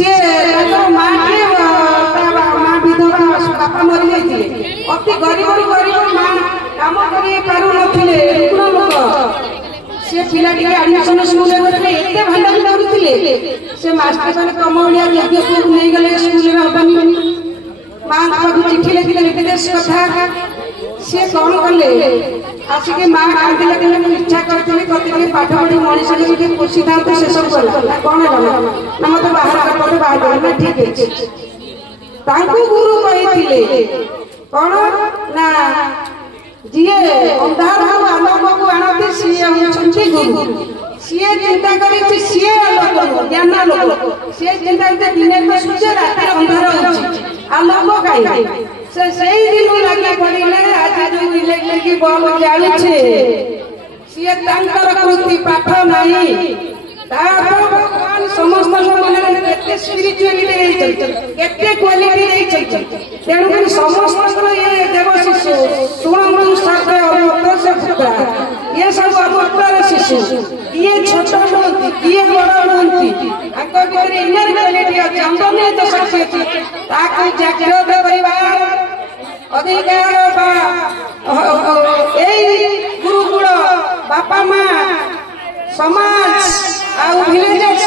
सी माँ माँ विधवा बापा मरी जाते अति गरीब गरीब माँ कम कर लोक से पिला एडमिशन स्कूल एत भांडारी करुले से मास्टर मैंने कम ओडिया यज्ञ को नहीं गले स्कूल हबानी माँ पाक चिठी लिखिले विदेश कथा सी कौन कले आसिक माँ कांदिले कहले इच्छा करी कति पाठ पढ़ी मनीष पोषी था से सब कला कौन ना मत बाहर मत बाहर ना ठीक है गुरु कही कौन ना जी अंधार आलोक को आनती सी हूँ गुरु सी चिंता कर सी ज्ञान लोक सी चिंता दिन तो सूर्य रात अंधार आलोक कहीं से दिन लगे पड़े आज जो इलेक्ट्रिक बल्ब जालुचे सी कृति पाठ नहीं भगवान समस्त मन स्पिरिचुआलिटी क्वालिटी तेणुक समस्त ये देव शिशु शुणु शब्द ये सब अमृतर शिशु किए छोट नुहति किए बड़ नुहति भर इनर क्वालिटी अच्छे अंतर्निहित शक्ति अच्छी जागृत करवा अधिकार गुरुकुल बापा माँ समाज आलेज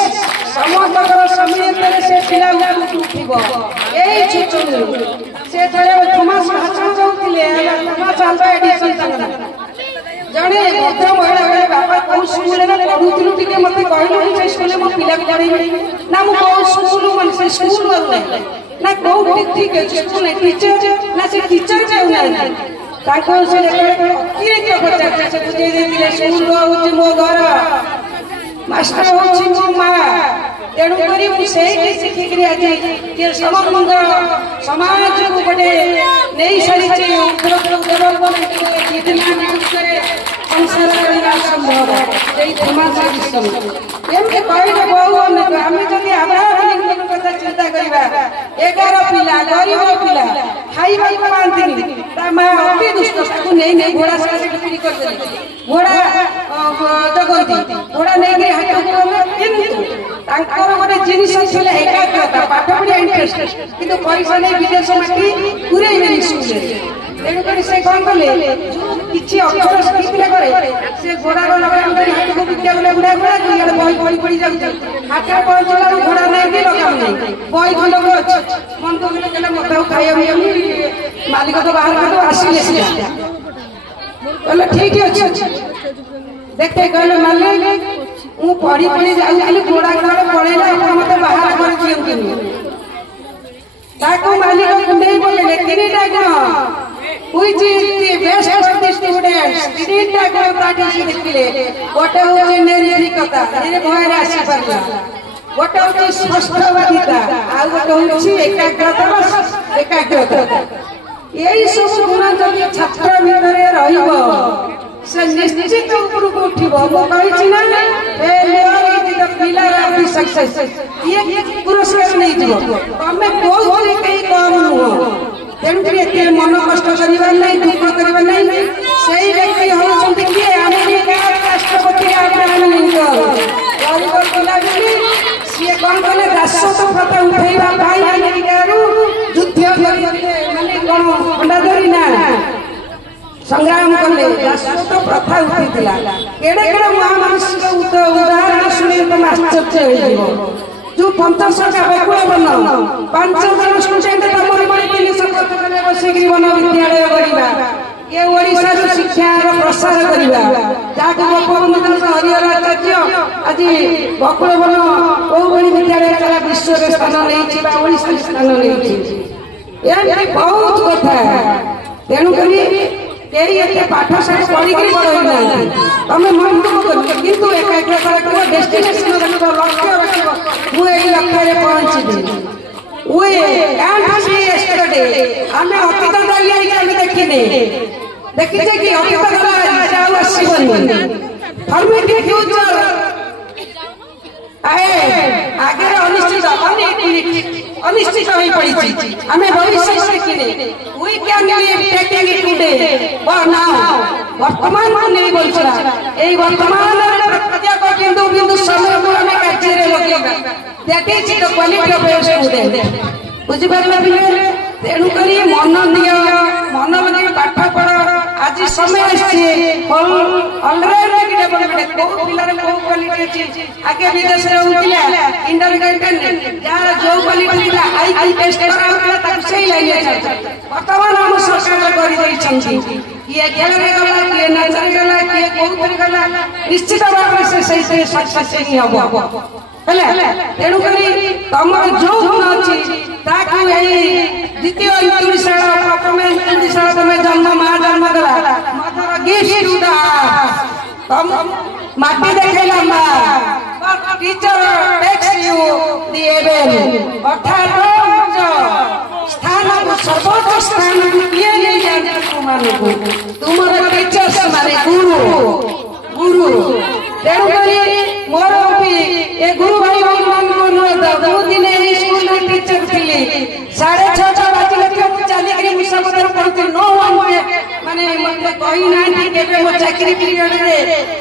समस्त समय से पिला उठब यही से थोमास भाषण जाते जड़े भद्र महिला बापा कौ स्कूल पढ़ुलु मत कहलु स्कूल मो पिला पढ़ेबी ना मुझे स्कूल से स्कूल ना कौ ठीक स्कूल टीचर ना से टीचर जाऊना स्कूल हूँ मो घर मास्टर हूँ मो माँ तेणुक शिखिक आज समाज को गोटे नहीं सारी संसार करने असंभव एमती कहले बहु अनेक आम जब आब्राहम कथा चिंता करवा 11 पिला गरीब पिला खाइबा पाती माँ अति दुष्ट नहीं नहीं घोड़ा सारा बिक्री कर घोड़ा जगती घोड़ा नहीं हाथ गोटे जिनिस एकाग्रता पाठ पढ़िया इंटरेस्ट किंतु पैसा नहीं विदेश माटी पूरे स्कूल तेणुक से कौन कले किसी अक्षर शिखिले से घोड़ार हाथ को विद्या गले बुढ़ा बुढ़ा बही बही पड़ी जाऊँ हाथ पहुंचला घोड़ा नहीं लगाऊ नहीं बही खंड अच्छे मन को कहले मत खाइबा मालिक तो बाहर कर आसिले कहले ठीक अच्छे देखते कहले मालिक मु पढ़ी पढ़ी जाऊँ घोड़ा घोड़े पड़ेगा मत बाहर कर दिखती मालिक कुंडे बोले तीनटा गुण which is the best of the students तीनटा गुण प्राक्टिस देखिले गोटे होचे निर्भीकता निर्भय राशि परला गोटे होचे स्पष्टवादिता आ गोटे होचे एकाग्रता यही सब गुण जब छात्र भीतर रहिबो से निश्चित ऊपर को उठिबो मो कहिछि ना failure is the pillar of the success ये पुरस्कार नहीं दिबो तमे कोइ कहीं कम नुहो तेणुक एत मन कष्ट करवा नहीं दुख करवा नहीं से व्यक्ति होती किए अमेरिका राष्ट्रपति अब्राहम लिंकन गरीब पिला सी कौन कले दासत्व प्रथा उठेवा अमेरिका युद्ध माने कौन अंडाधरी ना संग्राम कले दासत्व प्रथा उठीला केड़े केड़े महामानसिक उदाहरण शुणी तुम आश्चर्य हो जो 50 का बकुल बन 5 जन स्टूडेंट तमरी बड़ी पुलिस पत्रकारे बसिक बन विद्यालय करबा ये ओडिसा रो शिक्षा रो प्रसार करबा जाको गोपबंधु हरिहर आचार्य आज बकुल बन ओ बड़ी विद्यालय सारा विश्व रे स्थान लेछि बा ओडिसा स्थान लेछि एमती बहुत कथा तेणु करी केही एते पाठ साठ पढ़ी के पढ़ी तमे मन को किंतु एकाग्रता को डेस्टिनेशन रखो लक्ष्य रखो मु एही लक्ष्य रे पहुंची वे कांट सी यस्टरडे हमें अतीत दालिया के देखिने देखिछे कि अतीत गला जाऊ आसीबनी फॉर्मेटिव फ्यूचर आए आगे अनिश्चित अनेक अनिश्चित होई पड़ी हमें भविष्य से किने we can live taking it today और नाउ वर्तमान को नहीं बोलछा एई वर्तमान रे प्रत्येक बिंदु बिंदु समय को हमें कार्य रे लगेगा that is the quality of a student बुझि परला बिले तेणु करी मन दियो मन लगे पाठ पढ़ आज समय आछे ऑलरेडी डेवलपमेंट को पिला रे को क्वालिटी अछि आगे विदेश रे होतिला इंटरनेट यार जो क्वालिटी ला आई टेस्ट कराउला ताक सही लाइन वर्तमान हम सरकार करि दै छथि ये खेल रे गला के नाचर गला के कोउतर गला निश्चित भाव से सही से सक्सेस ही हबो हेले तेणु करी तमर जो गुण अछि ताकू एई द्वितीय इंतुशाला प्रथमे इंतुशाला तमे जन्म मां जन्म गला मदर गिफ्ट टू द तम माटी देखैला मां टीचर टेक्स यू द एवेन अर्थात स्थान को सर्वोच्च स्थान किए ले जाते तुमको तुमर टीचर्स माने गुरु तेणु करी मोर भी ए गुरु भाई मान को दो दिन स्कूल में टीचर थिली 6:30 बजे के चली के मुसाफर पड़ती नो वन माने मते कहि ना कि मो चाकरी पीरियड रे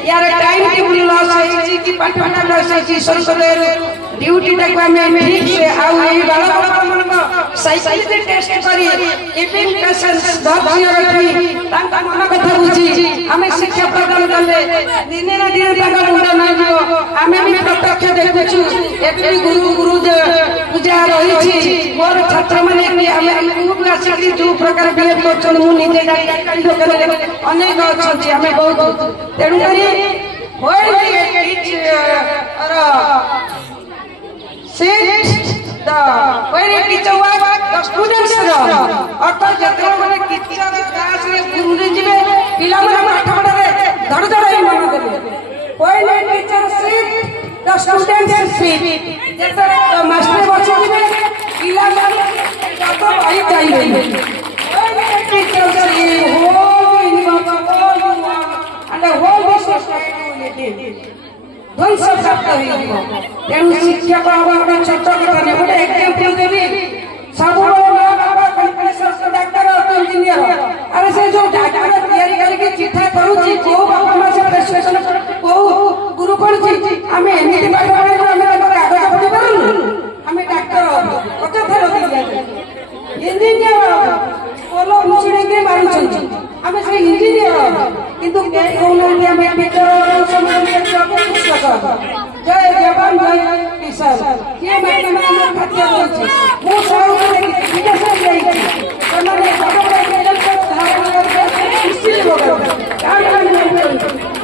यार टाइम टेबल लॉस है कि पाठ पाठ लॉस है संसद ड्यूटी तक हमें ठीक से आउ ए बालक मन को साइकिल से टेस्ट करी कीपिंग पेशेंस धैर्य रखी तांका मन कथा बुझी हमें शिक्षा प्रदान करले दिने ना दिन तक मुंडा ना जो हमें भी प्रत्यक्ष देखछु एपि गुरु पूजा रही छी मोर छात्र माने कि हमें खूब आसिकरी जो प्रकार बिहेव करछन मु निजे गाइड करे अनेक अछि हमें बहुत तेणु करी होय teach sit the very teacher work the students अर्थात जतरा माने टीचर क्लास रे गुरु रे जिवे पिला माने पाठ पढ़ा रे धड़ धड़ ही मन देबे कोई नहीं teacher sit the students sit जतरा मास्टर बच्चे जिवे पिला माने जतो भाई जाइबे कोई नहीं teacher sit whole universe and the whole society ध्वंस प्राप्त हो तेणु शिक्षक हवा छोट कथा नहीं गोटे एग्जांपल देवी सब डाक्टर इंजीनियर अरे से जो डाक्टर तैयारी करके चिठा करूची को बापा मां से प्रेसक्रिप्शन को गुरु पढ़ुची हमें एमिति पाठ पढ़ाई हमें कागज पढ़ी पारनु हमें डॉक्टर कथा थेरो दिया इंजीनियर बोलो मुछड़ी के मारुचंती हमें से इंजीनियर किंतु के कोनो हमें टीचर समय में जय जवान जय किसान ये मैंने खातिर होची मु सब विदेश जाई तमने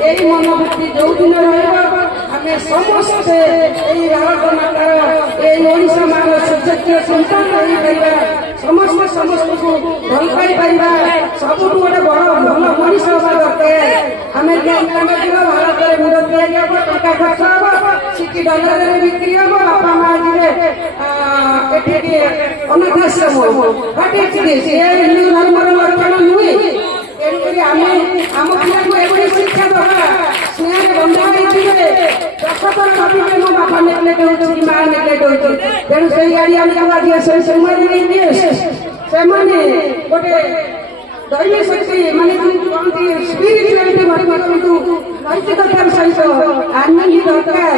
एई मनोवृत्ति जो दिन रहबा हमें समस्त एई भारत मातार एई ओडिसा मान सजज्ञ संतान रही परिबा समस्त को भल पाई परिबा सब गोटे बड़ भल मनीष होबा दरकार हमें भारत रे मुंड तैयारी हो टका खर्च हो सिटी डॉलर रे बिक्री हो बापा मां जिवे एठी अनाथाश्रम व्हाट इज दिस ये हिंदू धर्म रो लक्षण नुई एणुकरी आम पिला को एवढी शिक्षा दवा स्नेह बंधु होइथिबे दशतर भाबिबे मो बापा नेग्लेक्ट होछि मां नेग्लेक्ट होछि तेणु सेई गाड़ी आम जमा दिए से समय दिए से माने गोटे दैवी शक्ति माने कोनती स्पिरिचुअलिटी माने किंतु नैतिकतार सहित आनंद दरकार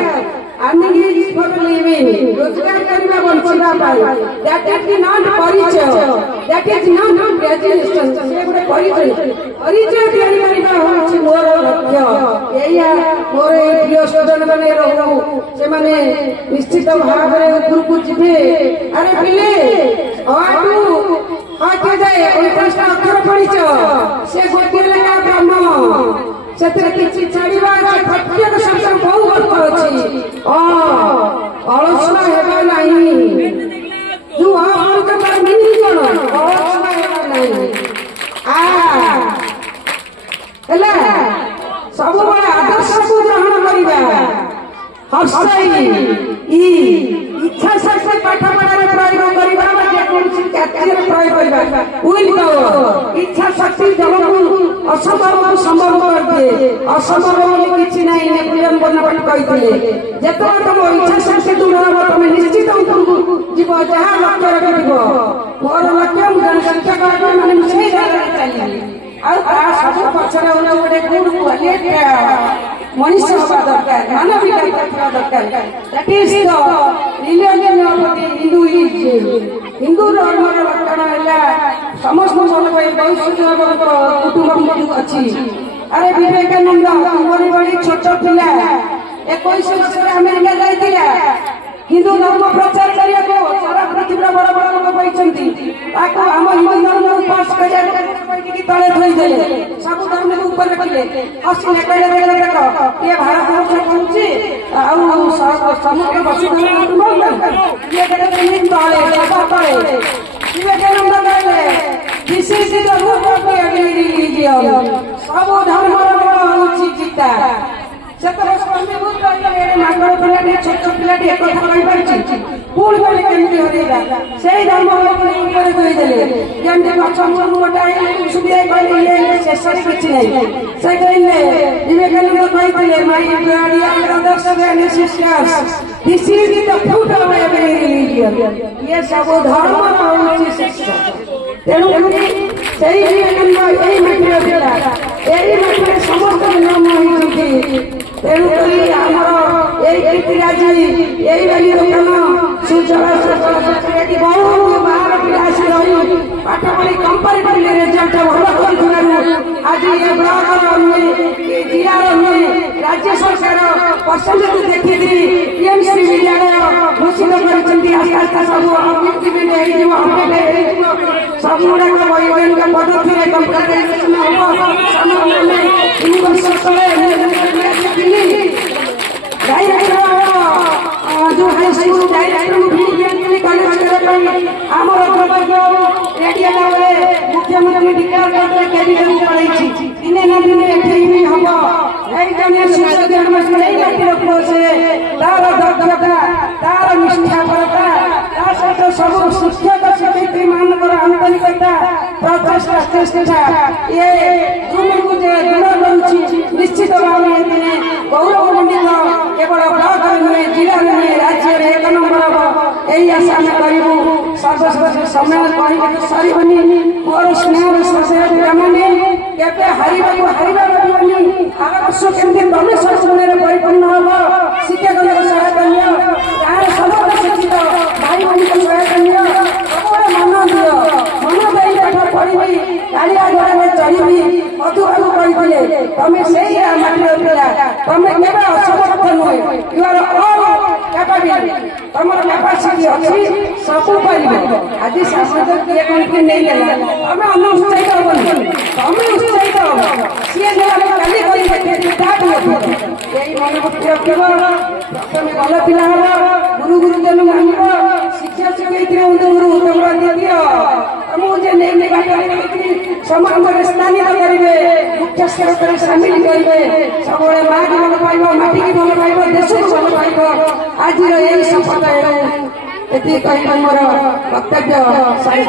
आनंद इज फॉर लिविंग रोजगार करबा बंचबा पाई दैट इज नॉट परिचय दैट इज नॉट ग्रेजुएशन से गोटे परिचय तैयारी करबा होछि मोर लक्ष्य एया मोर प्रिय स्टूडेंट माने रहू से माने निश्चित भाव रे ऊपर को जिबे अरे पिले आटू आके जाए 29 अक्षर पढ़िछ से गोटे लगा ब्रह्म सेतरे किछि छाड़ीबा प्रत्येक शब्द बहुत अर्थ अछि अलसना हेबा नाही जो हम के पर मिली कोन अलसना हेबा नाही हेला सब बड़ा आदर्श को ग्रहण करिबा हर्षई इच्छा शक्ति पाठ पढ़ार प्रयोग करिबा जे कोनसी कार्य प्रयोग करिबा विल पावर इच्छा शक्ति जगत असंभव को संभव कर दे असंभव बोली किछि नाही नेपोलियन बोनापार्ट कहिथिले जेतो तुम इच्छा शक्ति दूर हो तुम निश्चित ऊपर जीव जीव जहाँ लक्ष्य रखिथ मोर लक्ष्य मुझे शिक्षक मैंने से चलिए सब पचर हूँ गोटे गुड क्वालिटी मनीष हवा दरकार मानविकता दरकार that is the religion of the Hindu धर्म लक्षण है समस्त भल पाई बहुत कुटुंब अच्छी अरे विवेकानंद तुम्हारी बड़ी छोट पिला 21 वर्ष अमेरिका जाइला हिंदू धर्म प्रचार करने को सारा पृथ्वी बड़ बड़ लोक पाई आम हिंदू धर्म पास कर तले थोदे सब धर्म को ऊपर रखिले हसिले कहले देख ये भारत वर्ष कहूँ समुद्र वसुधैव ये तले विवेकानंद कहले this is the root of every religion सब धर्म हूँ गीता मागड़ पिलाटी छोट पिलाटी एक कथा कही पुणी कहले केमती हरैला से धर्म थोदेले जमी गोटा सुविधा कहले शेष किसी नहीं से कहले विवेकानंद कहते my dear brothers and sisters this is the fruit of every religion ये सब धर्म हूँ शिक्षा तेणु से विवेकानंद यही माटिर पिला यही माटिर समस्त जन्म होती तेणुक आमर रीतिराज यही बाली दुकान सूचना बहुत बाहर पिला आसी रही पाठ पढ़ी कंपारिटिव रिजल्ट भल कर आज ये ब्लॉक नुहे जिलार नुहे राज्य सरकार परसेंटेज देखिए टीएमसी विद्यालय घोषित कर सब अपडेट सब गुड़ाक वैज्ञानिक पद्धति कंप्यूटराइजेशन जो हाई स्कूल डायरेक्टर आमर रेडियो मुख्यमंत्री डिक्लेयर करते कैबिनेट पड़े दिने न दिने हम तार दक्षता तार निष्ठापरता सहित सब शिक्षक शिक्षयित्री मानकर आंतरिकता प्रचेषा चेष्टा ये को दूर कर निश्चित भाव में गौरवमंडित केवल ब्लॉक नुहे जिला नुहे राज्य एक नंबर यही आशा आम करूँ सर्वश्रेष्ठ समय कह सरबनी मोर स्नेह श्रोताने केवे हारवानी आर वर्ष केमती भविष्य समय परिपूर्ण हम शिक्षक सहायता नि गाँव समस्त शिक्षित भाई भाई सहायता नि मन दियो मन दे पाठ पढ़ी कालिया घोड़ा चढ़ी मधुबाबू कहते तुम्हें से माटिर पिला तुम्हें केवे असमर्थ नुहे यू आर ऑल कैपेबल तुम कैपासिटी अच्छी सब पार आज शासन किए कौन नहीं देला तुम अन्न उत्साहित हम तुम्हें उत्साहित हम सी काली यही मन बुद्धि रख प्रथम भल पिला हम गुरु गुरुजन मान शिक्षा शिक्षयित्री गुरु उत्तम दिय तुमको नहीं समाज में स्थानित करेंगे मुख्य स्तर सामिल करेंगे सब माँ की भल पाइब माटी की भल पाइब देश को भल पाइब आज यही शपथ ये कह मोर वक्तव्य सारी